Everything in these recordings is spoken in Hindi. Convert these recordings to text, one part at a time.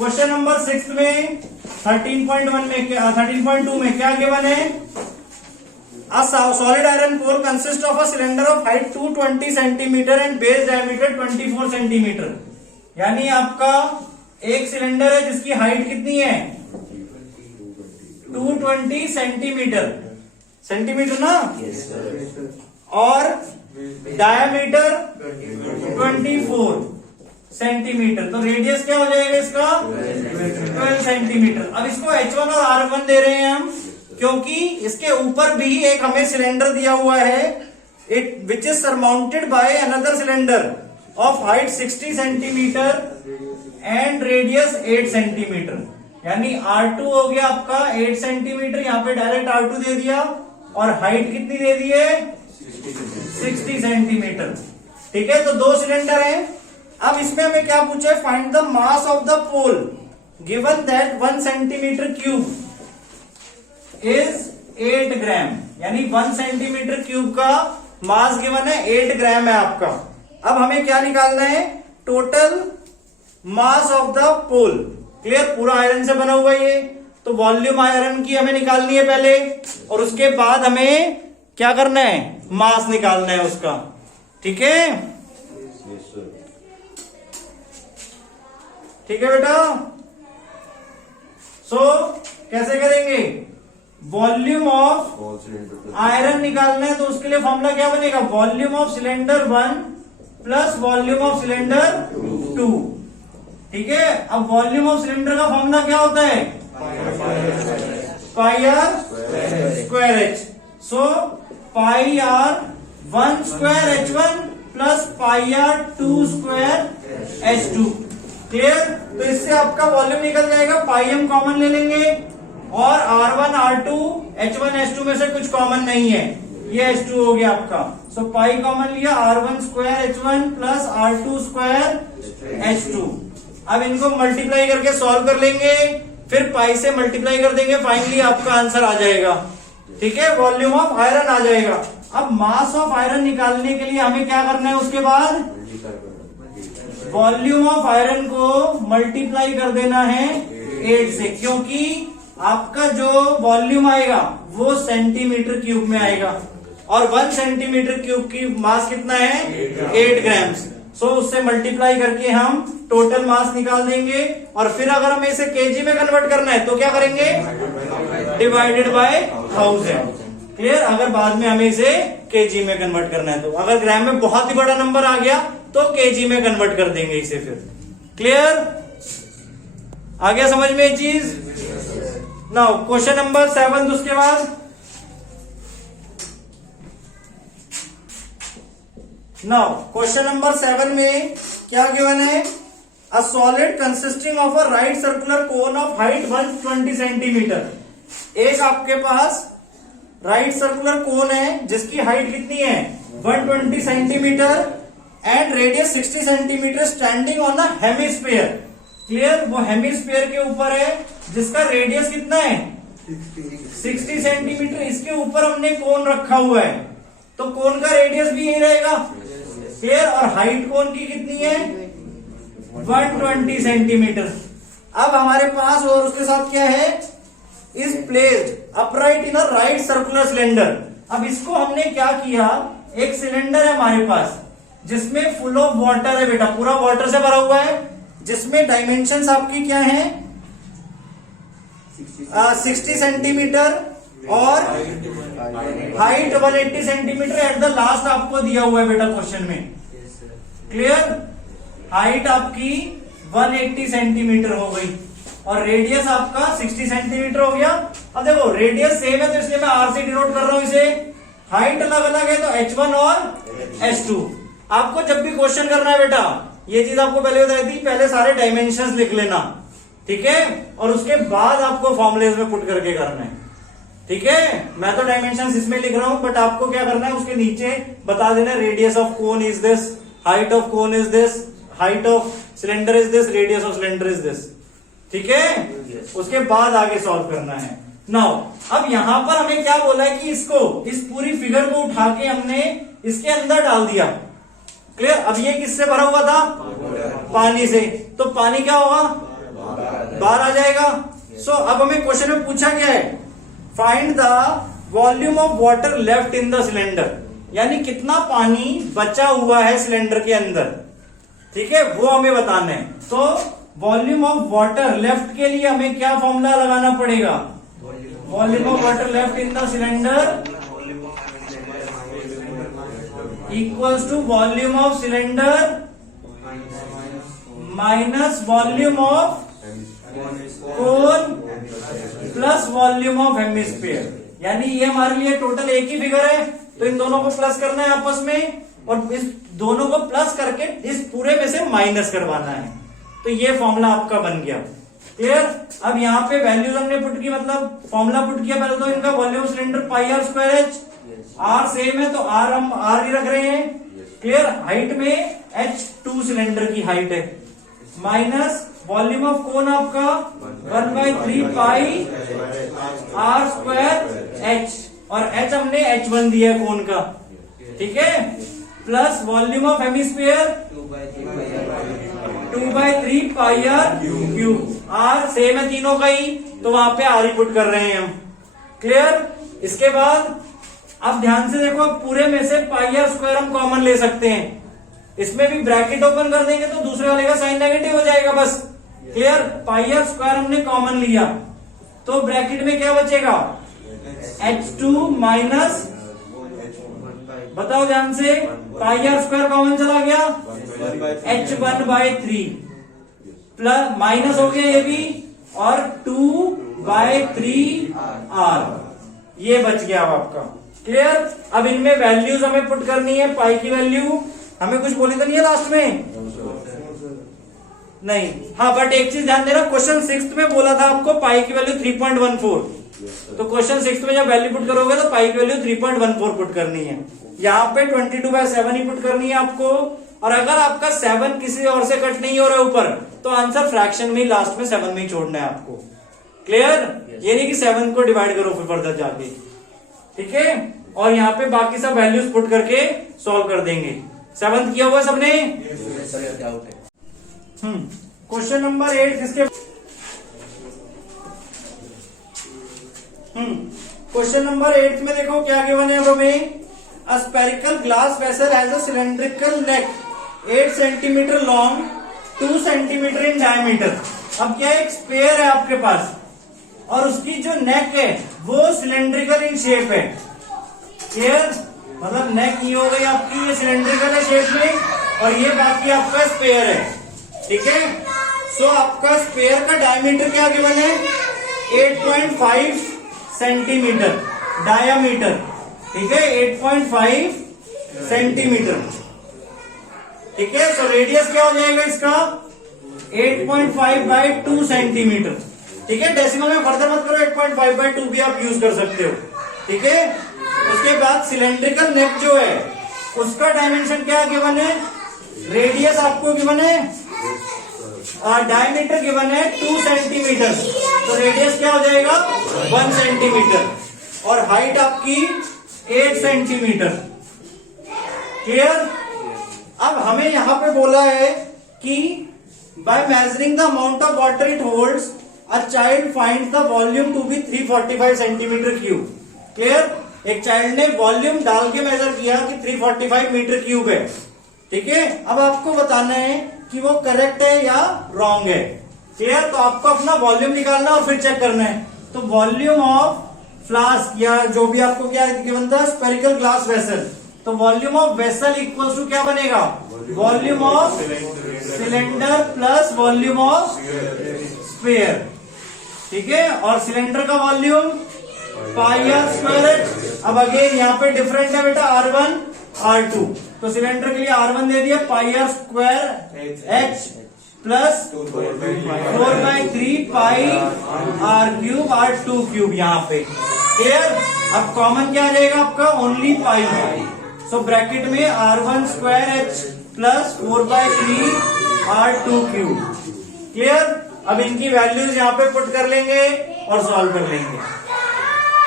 क्वेश्चन नंबर 6 में 13.1 में क्या 13.2 में क्या गिवन है? A solid iron core consists of a cylinder of height 220 centimeter and base diameter 24 centimeter. यानी आपका एक सिलेंडर है जिसकी हाइट कितनी है? 220 सेंटीमीटर ना? और डायामीटर 24 सेंटीमीटर, तो रेडियस क्या हो जाएगा इसका? 12 सेंटीमीटर। अब इसको H1 और R1 दे रहे हैं हम, क्योंकि इसके ऊपर भी एक हमें सिलेंडर दिया हुआ है, it which is surmounted by another cylinder of height 60 centimetre and radius 8 centimetre. यानी R2 हो गया आपका 8 सेंटीमीटर, यहां पे डायरेक्ट R2 दे दिया, और हाइट कितनी दे दी है? 60 सेंटीमीटर। ठीक है, तो दो सिलेंडर हैं। अब इसमें हमें क्या पूछा है? Find the mass of the pole given that 1 centimetre cube is 8 gram. यानी 1 सेंटीमीटर क्यूब का मास गिवन है 8 ग्राम है आपका। अब हमें क्या निकालना है? Total mass of the pole. Clear? पूरा आयरन से बना हुआ ये, तो वॉल्यूम आयरन की हमें निकालनी है पहले, और उसके बाद हमें क्या करना है? मास निकालना है उसका। ठीक है, ठीक है बेटा। सो कैसे करेंगे? वॉल्यूम ऑफ आयरन निकालना है, तो उसके लिए फॉर्मूला क्या बनेगा? Volume of cylinder 1 plus volume of cylinder 2। ठीक है, अब वॉल्यूम ऑफ सिलेंडर का फॉर्मूला क्या होता है? Pi are square H. So pi R 1 square H1 plus pi R 2 square H2। Clear? तो इससे आपका वॉल्यूम निकल जाएगा। पाई हम कॉमन ले लेंगे, और R1 R2 H1 H2 में से कुछ कॉमन नहीं है, ये H2 हो गया आपका। सो पाई कॉमन लिया, R1 square H1 plus R2 square H2। अब इनको मल्टीप्लाई करके सॉल्व कर लेंगे, फिर पाई से मल्टीप्लाई कर देंगे, फाइनली आपका आंसर आ जाएगा। ठीक है, वॉल्यूम ऑफ आयरन आ जाएगा। अब मास ऑफ आयरन निकालने के लिए हमें क्या करना है? उसके बाद वॉल्यूम ऑफ आयरन को मल्टीप्लाई कर देना है 8 से, क्योंकि आपका जो वॉल्यूम आएगा वो सेंटीमीटर क्यूब में आएगा, और 1 सेंटीमीटर क्यूब की मास कितना है? 8 ग्राम। सो उससे मल्टीप्लाई करके हम टोटल मास निकाल देंगे, और फिर अगर हमें इसे केजी में कन्वर्ट करना है तो क्या करेंगे? Divided by 1000। क्लियर? अगर बाद में हमें इसे केजी में कन्वर्ट करना है तो, अगर ग्राम में बहुत ही बड़ा नंबर आ गया तो केजी में कन्वर्ट कर देंगे इसे फिर। क्लियर? आ गया समझ में ये चीज? नाउ क्वेश्चन नंबर 7, उसके बाद नाउ क्वेश्चन नंबर 7 में क्या गिवन है? A solid consisting of a right circular cone of height 120 centimetre. एक आपके पास राइट सर्कुलर कोन है जिसकी हाइट कितनी है? 120 centimetre and radius 60 centimetre, standing on a hemisphere. Clear? वो हेमिस्फीयर के ऊपर है जिसका रेडियस कितना है? 60 सेंटीमीटर। इसके ऊपर हमने कोन रखा हुआ है, तो कोन का रेडियस भी यही रहेगा। क्लियर? और हाइट कोन की कितनी है? 120 सेंटीमीटर। अब हमारे पास और उसके साथ क्या है? Is placed upright in a right circular cylinder. अब इसको हमने क्या किया? एक सिलेंडर है हमारे पास जिसमें फुल ऑफ वाटर है बेटा, पूरा वाटर से भरा हुआ है, जिसमें डायमेंशंस आपकी क्या है? 60 सेंटीमीटर और height 180 centimetre at the last आपको दिया हुआ है बेटा क्वेश्चन में। क्लियर? हाइट आपकी 180 सेंटीमीटर हो गई, और रेडियस आपका 60 सेंटीमीटर हो गया। अब देखो रेडियस सेम है तो इसलिए मैं आर से डिनोट कर रहा हूं इसे। हाइट अलग अलग है तो H1 और H2। आपको जब भी क्वेश्चन करना है बेटा, ये चीज आपको पहले बताई थी, पहले सारे डायमेंशंस लिख लेना। ठीक है, और उसके बाद आपको फॉर्मुलेज में पुट करके करना है। ठीक है, मैं तो डायमेंशंस इसमें लिख रहा हूं, बट आपको क्या करना है? उसके नीचे बता देना radius of cone is this, height of cone is this, height of cylinder is this, radius of cylinder is this. ठीक है, उसके बाद आगे सॉल्व करना है। नाउ अब यहां पर हमें क्या बोला है कि इसको, इस पूरी फिगर को उठा के हमने इसके अंदर डाल दिया। क्लियर? अब ये किससे भरा हुआ था? पानी से। तो पानी क्या होगा? बाहर आ जाएगा। सो अब हमें क्वेश्चन में पूछा गया है find the volume of water left in the cylinder, यानी कितना पानी बचा हुआ है सिलेंडर के अंदर, ठीक है, वो हमें बताना है। तो वॉल्यूम ऑफ वाटर लेफ्ट के लिए हमें क्या फॉर्मूला लगाना पड़ेगा, volume of water left in the cylinder equals to volume of cylinder minus volume of cone plus volume of hemisphere, यानी ये हमारे लिए टोटल एक ही फिगर है, तो इन दोनों को प्लस करना है आपस में, और इस दोनों को प्लस करके इस पूरे में से माइनस करवाना है। तो ये फॉर्मूला आपका बन गया। क्लियर। अब यहाँ पे वैल्यूज हमने पुट की, मतलब फॉर्मूला पुट किया। पहले तो इनका volume cylinder pi are square h, r same है तो आर हम आर ही रख रहे हैं। क्लियर। हाइट में H2 सिलेंडर की हाइट है, माइनस वॉल्यूम ऑफ कोन आपका 1/3 पाई आर स्क्वायर एच, और H हमने H1 दिया है कोन का, ठीक है, plus volume of hemisphere 2/3 pi are cube. R same है तीनों का ही, तो वहां पे आर ही पुट कर रहे हैं हम। क्लियर। इसके बाद अब ध्यान से देखो, पूरे में से पाई आर स्क्वायर हम कॉमन ले सकते हैं, इसमें भी ब्रैकेट ओपन कर देंगे तो दूसरे वाले का साइन नेगेटिव हो जाएगा बस। क्लियर। पाई आर स्क्वायर हमने कॉमन लिया तो ब्रैकेट में क्या बचेगा, H2 माइनस, बताओ ध्यान से, पाई आर स्क्वायर कॉमन चला गया, H1/3 प्लस माइनस हो गया ये भी, और 2/3 R, ये बच गया अब आपका। क्लियर। अब इनमें वैल्यूज हमें पुट करनी है। पाई की वैल्यू हमें कुछ बोली तो नहीं है लास्ट में, नहीं, हाँ, बट एक चीज ध्यान देना, क्वेश्चन 6 में बोला था आपको पाई की वैल्यू 3.14, तो क्वेश्चन 6 में जब वैल्यू पुट करोगे तो पाई की वैल्यू 3.14 पुट करनी है। यहाँ पे 22/7 ही पुट करनी है आपको, और अगर आपका 7 किसी और से कट नहीं हो रहा है ऊपर, तो आंसर फ्रैक्शन में लास्ट में 7 में ही छोड़ना है आपको। क्लियर। ये नहीं कि 7 को डिवाइड करो फिर फर्दर जाके, ठीक है, और यहाँ पे बाकी सब वैल्यूज पुट करके सॉल्व कर देंगे। 7 किया हुआ सबने। क्वेश्चन नंबर 8 किसके, क्वेश्चन नंबर 8 में देखो क्या गिवन है अब हमें, a spherical glass vessel has a cylindrical neck 8 centimetre long 2 centimetre in diameter. अब क्या एक स्पेयर है आपके पास, और उसकी जो नेक है वो सिलेंड्रिकल इन शेप है। क्लियर। मतलब नेक ये हो गई आपकी, ये सिलेंड्रिकल है शेप में, और ये बाकी आपका स्पेयर है, ठीक है। सो आपका स्पेयर का डायमीटर क्या गिवन है, 8.5 सेंटीमीटर डायामीटर, ठीक है, 8.5 सेंटीमीटर, ठीक है। सो रेडियस क्या हो जाएगा इसका, 8.5/2 सेंटीमीटर, ठीक है। डेसिमल में फर्दर मत करो, 8.5/2 भी आप यूज कर सकते हो, ठीक है। उसके बाद सिलेंड्रिकल नेक जो है उसका डायमेंशन क्या गिवन है, रेडियस आपको गिवन है, डायमीटर गिवन है 2 सेंटीमीटर, तो रेडियस क्या हो जाएगा 1 सेंटीमीटर, और हाइट आपकी 8 सेंटीमीटर। क्लियर। अब हमें यहां पे बोला है कि by measuring the amount of water it holds a child finds the volume to be 345 centimetre cube. Clear. एक चाइल्ड ने वॉल्यूम डाल के मेजर किया कि 345 मीटर क्यूब है, ठीक है। अब आपको बताना है कि वो करेक्ट है या रॉन्ग है। क्लियर। तो आपको अपना वॉल्यूम निकालना और फिर चेक करना है। तो वॉल्यूम ऑफ फ्लास्क या जो भी आपको क्या गिवन था, स्फेरिकल ग्लास वेसल, तो volume of vessel equal to क्या बनेगा, volume of cylinder plus volume of sphere, ठीक है। और सिलेंडर का वॉल्यूम पाई आर स्क्वायर। अब अगेन यहाँ पे डिफरेंट है बेटा, R1 R2, तो सिलेंडर के लिए R1 दे दिया pi are square H plus 4/3 pi are cube R2 cube यहाँ पे। क्लियर। अब कॉमन क्या आ जाएगा आपका, ओनली पाई। सो ब्रैकेट में R1 square H plus 4/3 R2 cube. Clear. अब इनकी वैल्यूज यहाँ पे पुट कर लेंगे और सॉल्व कर लेंगे।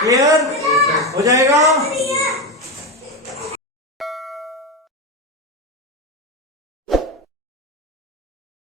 क्लियर हो जाएगा।